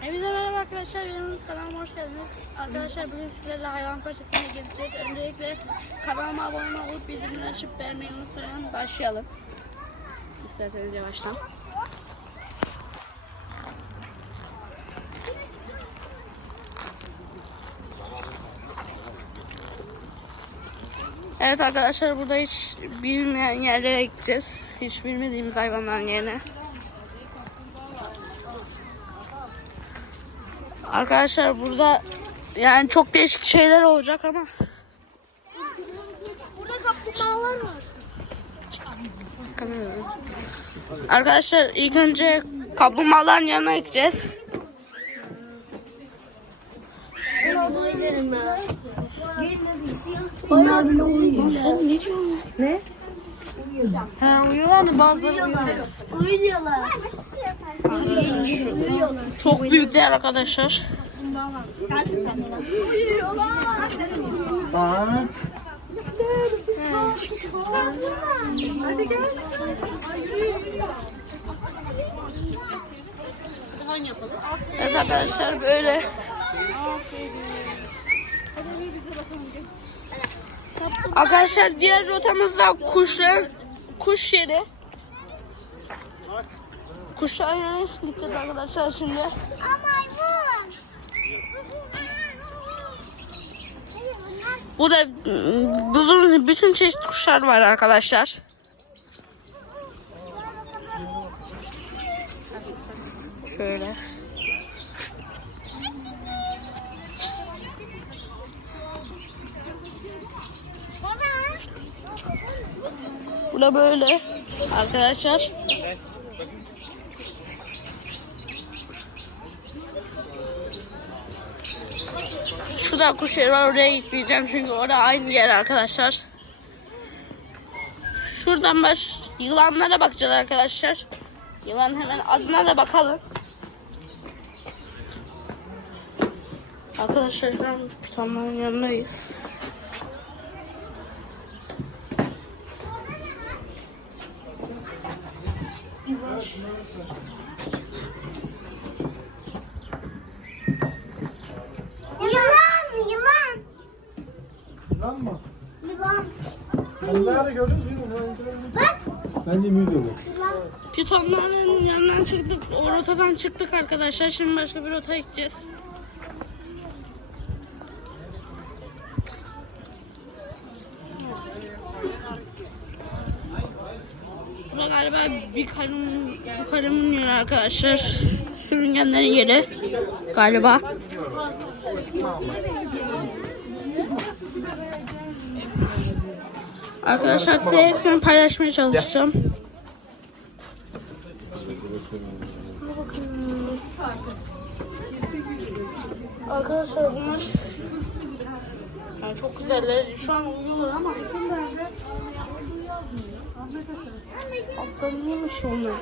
Hepinize merhaba arkadaşlar. Benim kanalıma hoş geldiniz. Arkadaşlar bugün sizlerle hayvan parçasını gezeceğiz. Öncelikle kanalıma abone olup bildirimleri açıp beğenmeyi unutmayın. Başlayalım. İsterseniz yavaştan. Evet arkadaşlar burada hiç bilmeyen yerlere gideceğiz. Hiç bilmediğimiz hayvanların yerine. Arkadaşlar burada yani çok değişik şeyler olacak ama Burada kaplumbağalar var. Arkadaşlar ilk önce kaplumbağaların yanına gideceğiz. Bile uyuyor. Sen ne diyorsun? Ne? Ha uyuyorlar da bazıları uyuyor. Uyuyorlar. Çok büyükler arkadaşlar. Bak. Evet arkadaşlar böyle. Arkadaşlar diğer rotamızda kuşlar kuş yeri. Kuşlar yerine gideceğiz arkadaşlar şimdi. Burada ıı, bulunduğumuz bütün çeşit kuşlar var arkadaşlar. Şöyle. Bu da böyle arkadaşlar. Şurada kuş yeri var oraya gitmeyeceğim çünkü orada aynı yer arkadaşlar. Şuradan baş yılanlara bakacağız arkadaşlar. Yılan hemen adına da bakalım. Arkadaşlar şu an yanındayız. Yılan, yılan. Lan mı? Yılan. Onu nerede gördünüz mü? Bak. Bence müzede. Pitonların yanından çıktık. O rotadan çıktık arkadaşlar. Şimdi başka bir rotaya gideceğiz. Bura galiba bir karım, bu karımın yeri arkadaşlar. Sürüngenlerin yeri galiba. Arkadaşlar size hepsini paylaşmaya çalışacağım. Arkadaşlar bunlar yani çok güzeller. Şu an uyuyorlar ama Atlarını yemiş onlar.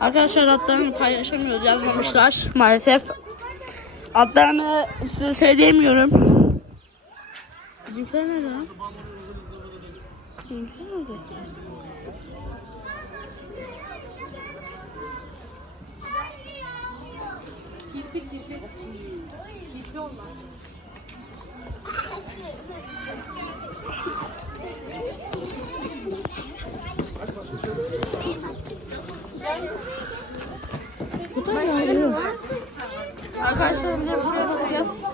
Arkadaşlar adlarını paylaşamıyoruz. Yazmamışlar maalesef. Adlarını size söyleyemiyorum. Bizimkiler nerede lan? Bizimkiler nerede? Arkadaşlar bir de buraya bakacağız.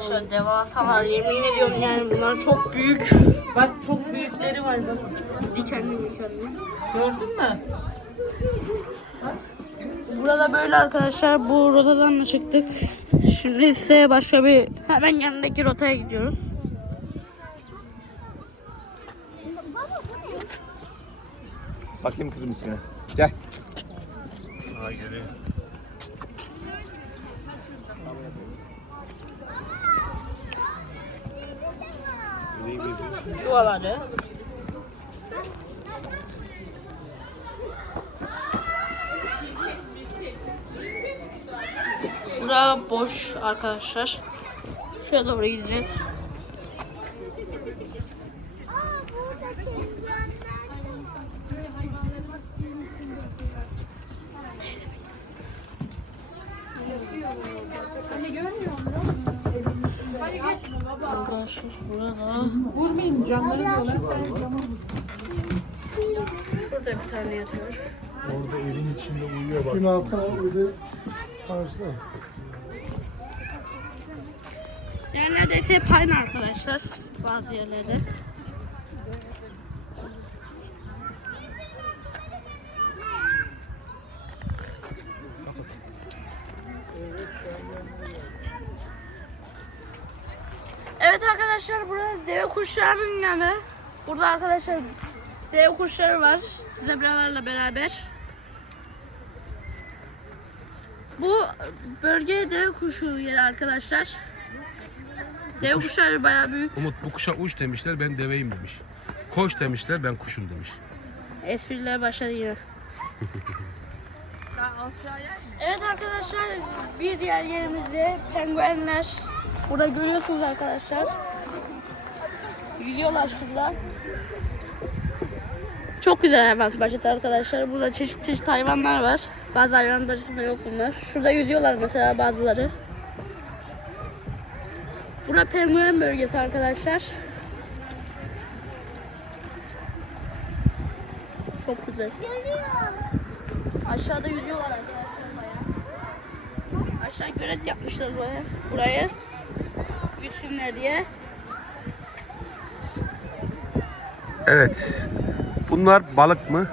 Arkadaşlar devasalar yemin ediyorum yani bunlar çok büyük. Bak çok büyükleri var bak. Dikenli dikenli. Gördün mü? Burada böyle arkadaşlar bu rotadan da çıktık. Şimdi ise başka bir hemen yanındaki rotaya gidiyoruz. Bakayım kızım ismine. Gel. Yuvaları. Bura boş arkadaşlar. Şuraya doğru gideceğiz. Anne görmüyor musun? Arkadaşlar burada. Vurmayın camları diyorlar. Burada bir tane yatıyor. Orada evin içinde uyuyor bak. Gün bir de karşıda. Yerlerde hep aynı arkadaşlar. Bazı yerlerde. Evet arkadaşlar burada deve kuşlarının yanı. Burada arkadaşlar deve kuşları var. Zebralarla beraber. Bu bölge deve kuşu yeri arkadaşlar. Deve kuşları bayağı büyük. Umut bu kuşa uç demişler ben deveyim demiş. Koş demişler ben kuşum demiş. Espriler başladı yine. evet arkadaşlar bir diğer yerimizde penguenler. Burada görüyorsunuz arkadaşlar. Yüzüyorlar şurada. Çok güzel hayvan bahçesi arkadaşlar. Burada çeşit çeşit hayvanlar var. Bazı hayvan bahçesinde yok bunlar. Şurada yüzüyorlar mesela bazıları. Burada penguen bölgesi arkadaşlar. Çok güzel. Aşağıda yüzüyorlar arkadaşlar bayağı. Aşağı gölet yapmışlar buraya. Buraya. Yüzsünler diye. Evet. Bunlar balık mı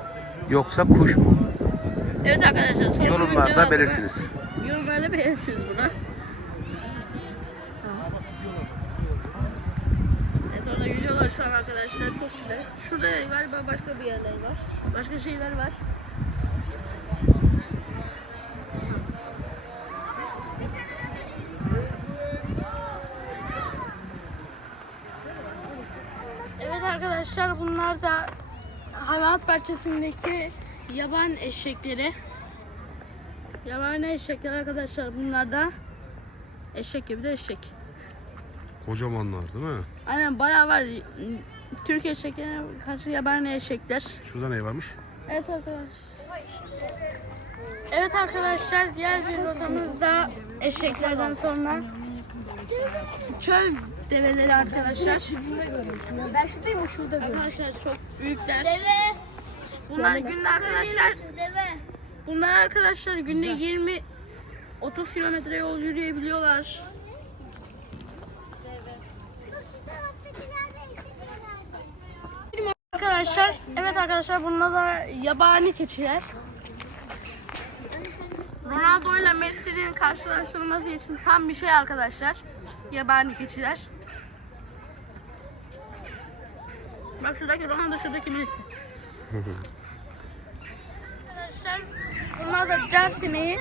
yoksa kuş mu? Evet arkadaşlar sorunun Yorumlarda cevabını- belirtiniz. Yorumlarda belirtiniz bunu. Evet orada yüzüyorlar şu an arkadaşlar çok güzel. Şurada galiba başka bir yerler var. Başka şeyler var. Evet arkadaşlar bunlar da hayvanat bahçesindeki yaban eşekleri. Yabani eşekler arkadaşlar bunlar da eşek gibi de eşek. Kocamanlar değil mi? Aynen bayağı var. Türk eşeklerine karşı yabani eşekler. Şurada ne varmış? Evet arkadaşlar. Evet arkadaşlar diğer bir rotamızda eşeklerden sonra çöl develeri arkadaşlar. Ben şuradayım o şurada. Arkadaşlar çok büyükler. Deve. Bunlar günde arkadaşlar Deve. bunlar arkadaşlar günde 20 30 kilometre yol yürüyebiliyorlar. Arkadaşlar, evet arkadaşlar bunlar da yabani keçiler. Ronaldo ile Messi'nin karşılaştırılması için tam bir şey arkadaşlar. Yabani keçiler. Bak şuradaki Ronaldo, şuradaki Messi. arkadaşlar bunlar da can sineği.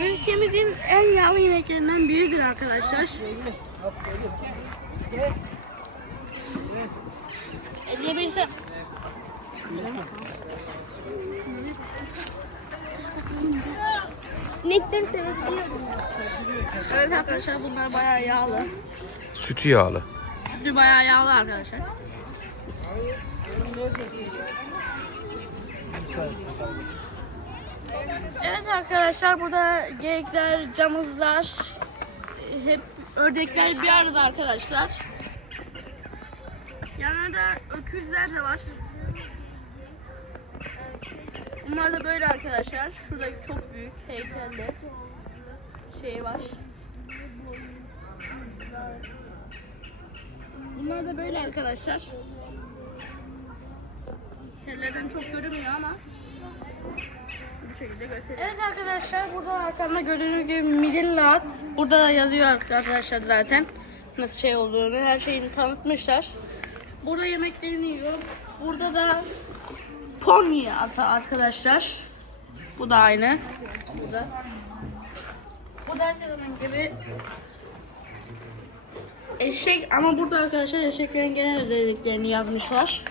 Ülkemizin en yağlı ineklerinden biridir arkadaşlar. Elleyebilirsem. İnekleri sevebiliyorum. Evet arkadaşlar bunlar bayağı yağlı. Sütü yağlı. Sütü bayağı yağlı arkadaşlar. Evet arkadaşlar burada geyikler, camızlar, hep ördekler bir arada arkadaşlar. Yanlarda öküzler de var. Bunlar da böyle arkadaşlar. Şurada çok büyük heykelde şey var. Bunlar da böyle arkadaşlar. Kellerden çok görünmüyor ama bu şekilde göstereyim. Evet arkadaşlar burada arkamda gördüğünüz gibi midilli at. Burada da yazıyor arkadaşlar zaten nasıl şey olduğunu her şeyini tanıtmışlar. Burada yemeklerini yiyor. Burada da pony atı arkadaşlar. Bu da aynı. Burada. Bu da zaman gibi Eşek ama burada arkadaşlar eşeklerin genel özelliklerini yazmışlar.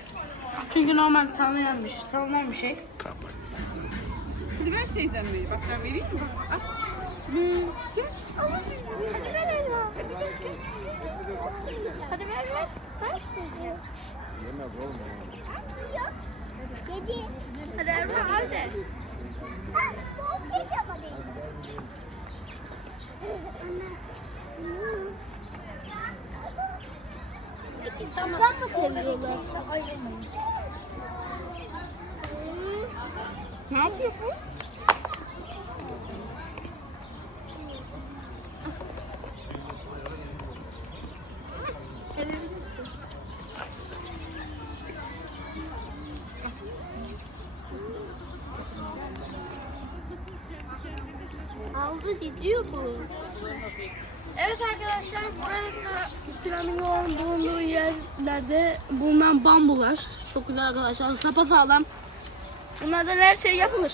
Çünkü normal tanınan bir şey, tanınan bir şey. Hadi ver teyzemle. Bak ben vereyim mi? Bak. Al. Gel. Al teyzem. Hadi ver elma. Hadi ver. Gel. Hadi ver ver. Ver çocuğu. Yedi. Hadi Erman al de. Ah, soğuk yedi ama değil. Anne. Bundan mı seviyorlar? Ne yapıyorsun? Aldı gidiyor bu. Evet arkadaşlar burada flamingoların bulunduğu yerlerde bulunan bambular çok güzel arkadaşlar sapasağlam. Bunlardan her şey yapılır.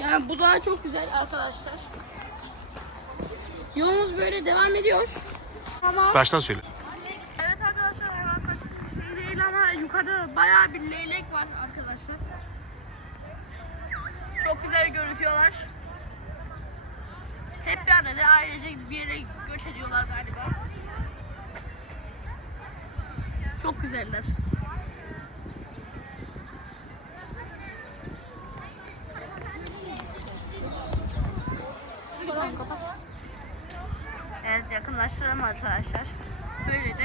Yani bu da çok güzel arkadaşlar. Yolumuz böyle devam ediyor. Tamam. Baştan söyle. Evet arkadaşlar hayvan kaçırmış değil ama yukarıda bayağı bir leylek var arkadaşlar. Çok güzel gözüküyorlar. Hep bir arada ailece bir yere göç ediyorlar galiba. Çok güzeller. Evet yakınlaştıralım arkadaşlar. Böylece.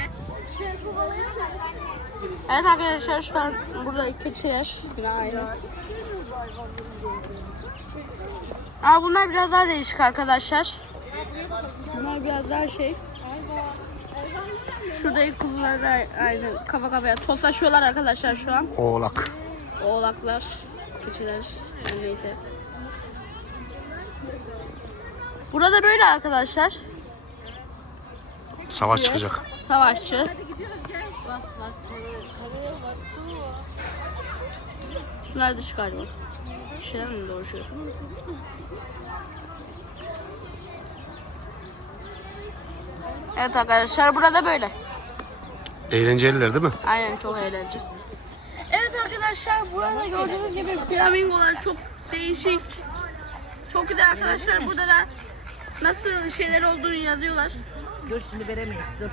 Evet arkadaşlar şu an burada keçiler. Aynı. Aa bunlar biraz daha değişik arkadaşlar. Bunlar biraz daha şey. Şurada kullar da aynı kafa kafaya toslaşıyorlar arkadaşlar şu an. Oğlak. Oğlaklar, keçiler, yani neyse. Burada böyle arkadaşlar. Savaş çıkacak. Savaşçı. Şunlar dış galiba. Şeyler mi doğuşuyor? Evet arkadaşlar burada böyle. Eğlenceliler değil mi? Aynen çok eğlenceli. Evet arkadaşlar burada gördüğünüz gibi flamingolar çok değişik. Çok güzel arkadaşlar. Burada da nasıl şeyler olduğunu yazıyorlar. Dur şimdi veremeyiz dur.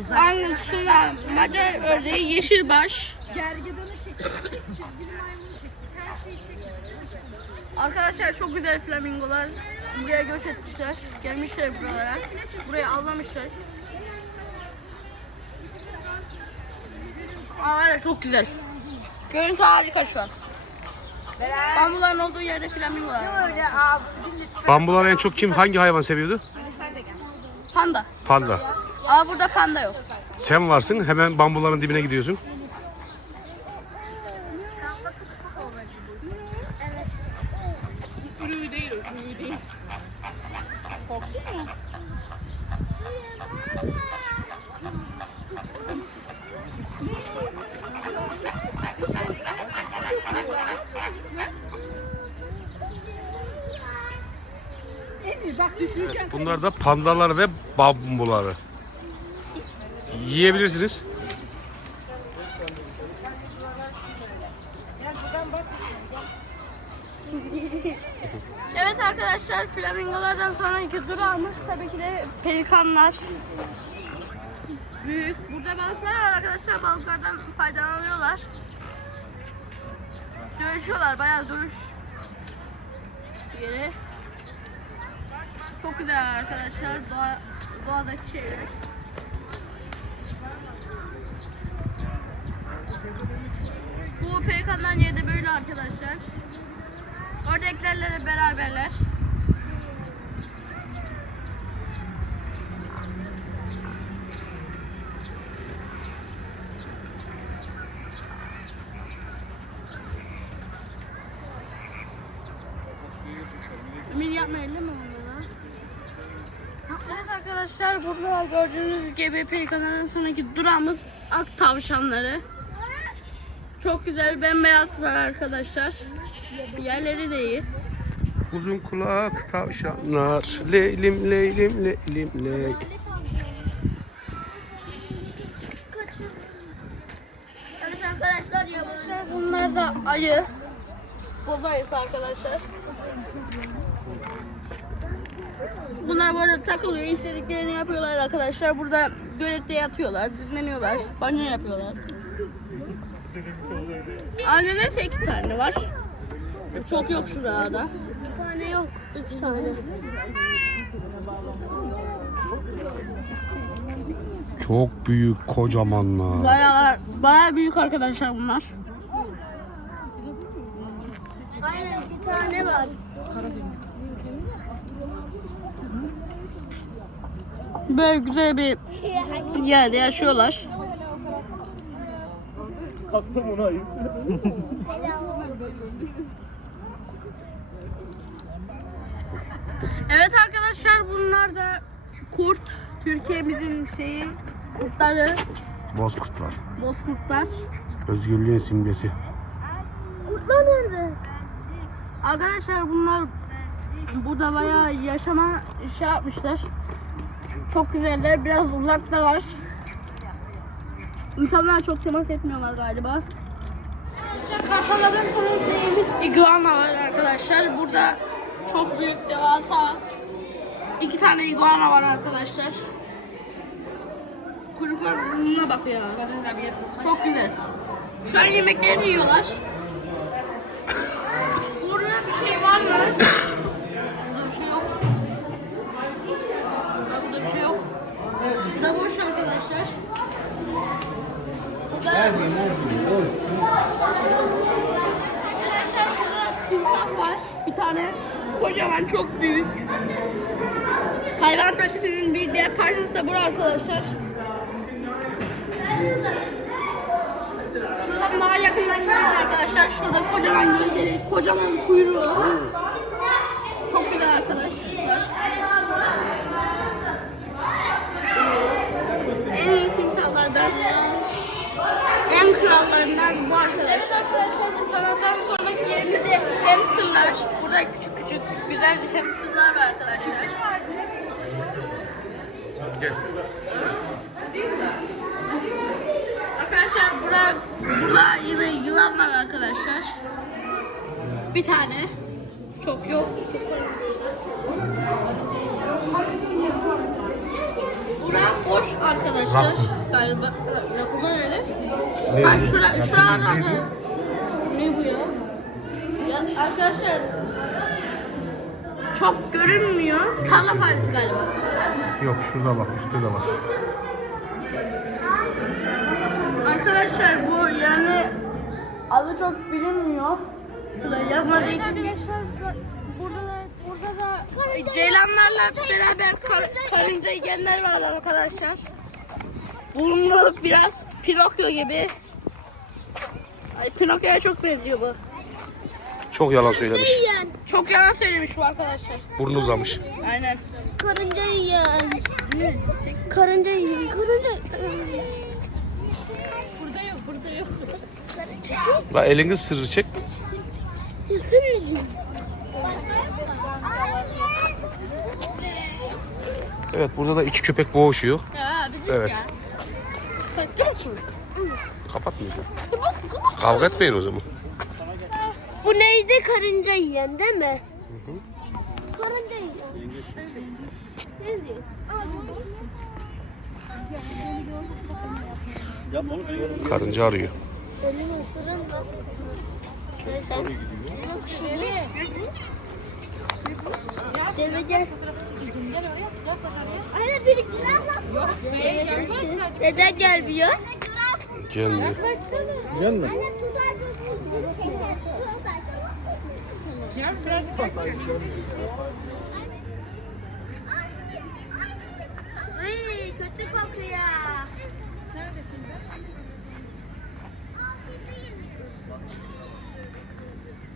Uzak. Angus, Sula, Macar ördeği, yeşilbaş. Arkadaşlar çok güzel flamingolar. Buraya göç etmişler. Gelmişler buralara. Buraya avlamışlar. Aa çok güzel. Görüntü harika şu an. Bambuların olduğu yerde flamingolar var. Bambular en çok kim hangi hayvan seviyordu? Panda. Panda. Ama burada panda yok. Sen varsın hemen bambuların dibine gidiyorsun. Düşüreceğim. Bunlar da pandalar ve bambuları. Yiyebilirsiniz. Evet arkadaşlar flamingolardan sonraki durağımız tabii ki de pelikanlar. Büyük. Burada balıklar var arkadaşlar. Balıklardan faydalanıyorlar. Dövüşüyorlar. Bayağı dövüş yeri. Güzel arkadaşlar. Doğa, doğadaki şeyler. Bu pelikanların yeri de böyle arkadaşlar. Ördeklerle de beraberler. Emin yapma elle mi onlara? Evet arkadaşlar burada gördüğünüz gibi pelikanların sonraki durağımız ak tavşanları. Çok güzel bembeyazlar arkadaşlar. Yerleri de iyi. Uzun kulak tavşanlar. Leylim leylim leylim ley. Evet arkadaşlar yavaşlar bunlar da ayı. Boz ayısı arkadaşlar. Bunlar burada takılıyor, istediklerini yapıyorlar arkadaşlar. Burada gölette yatıyorlar, dinleniyorlar, banyo yapıyorlar. Annede iki tane var. Çok yok şurada. Bir tane yok. Üç tane. Çok büyük kocamanlar. Bayağı, bayağı büyük arkadaşlar bunlar. Aynen bir tane var. Böyle güzel bir yerde yaşıyorlar. Evet arkadaşlar bunlar da kurt. Türkiye'mizin şeyi kurtları, Bozkurtlar. bozkurtlar. Özgürlüğün simgesi. Kurtlar nerede? Arkadaşlar bunlar burada bayağı yaşama şey yapmışlar. Çok güzeller. Biraz uzaktalar. İnsanlar çok temas etmiyorlar galiba. Arkadaşlar kasaların neyimiz iguana var arkadaşlar. Burada çok büyük devasa iki tane iguana var arkadaşlar. Kuyruklar burnuna bakıyor. Çok güzel. Şu an yemeklerini yiyorlar. Burada bir şey var mı? Burada bir şey yok. Burada, burada bir şey yok. Burada boş arkadaşlar. Burada... Arkadaşlar burada timsah var. Bir tane kocaman çok büyük. Hayvan bahçesinin bir diğer parçası da burada arkadaşlar. Şuradan daha yakından görün arkadaşlar. Şurada kocaman gözleri, kocaman kuyruğu. Çok güzel arkadaşlar. En iyi timsahlardan, en krallarından bu arkadaşlar. Arkadaşlar bu kanattan sonraki yerimizde hamsterlar. Burada küçük küçük güzel hamsterlar var arkadaşlar. Gel. Arkadaşlar burada, burada yine yılan var arkadaşlar. Bir tane. Çok yok. Çok Bura boş arkadaşlar. Galiba. Rakunlar öyle. Ha şura, şurada. Ne bu ya? Ya arkadaşlar çok görünmüyor. Tarla faresi galiba. Yok şurada bak üstte de var. Arkadaşlar bu yani adı çok bilinmiyor. Şurada yazmadığı için. Arkadaşlar burada da burada da Ceylanlarla beraber kar, karınca yiyenler var arkadaşlar. Burnu biraz Pinokyo gibi. Ay Pinokyo'ya çok benziyor bu. Çok yalan söylemiş. Çok yalan söylemiş bu arkadaşlar. Burnu uzamış. Aynen. Karınca yiyen. Karınca yiyen. Karınca. La elini sırrı çek. Diyorsun? Evet burada da iki köpek boğuşuyor. Bizim Evet. ya. Bak gel. Kapatmayacağım. Kavga etmeyin o zaman. Bu neydi karınca yiyen değil mi? Karınca yiyen. Ne diyorsun? Karınca arıyor. Elini ısırır mı? Neden? Deve gel. Anne biri Neden gelmiyor? Gelmiyor. Gelme. Ya birazcık bak. Ay kötü kokuyor.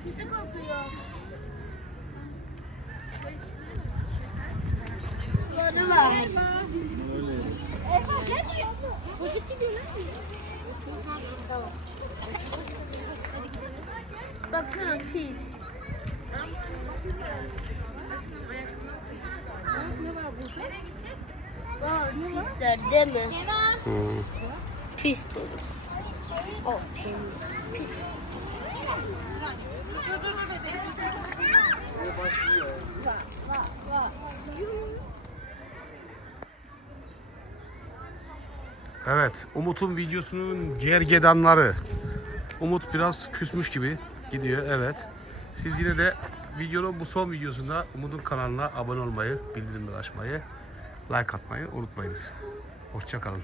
Kötü kokuyor. Suları var. Poşet gidiyor lan. Baksana pis. Pisler deme. Hmm. Pis dedim. O pis. Evet, Umut'un videosunun gergedanları. Umut biraz küsmüş gibi gidiyor, evet. Siz yine de videonun bu son videosunda Umut'un kanalına abone olmayı, bildirimleri açmayı, like atmayı unutmayınız. Hoşçakalın.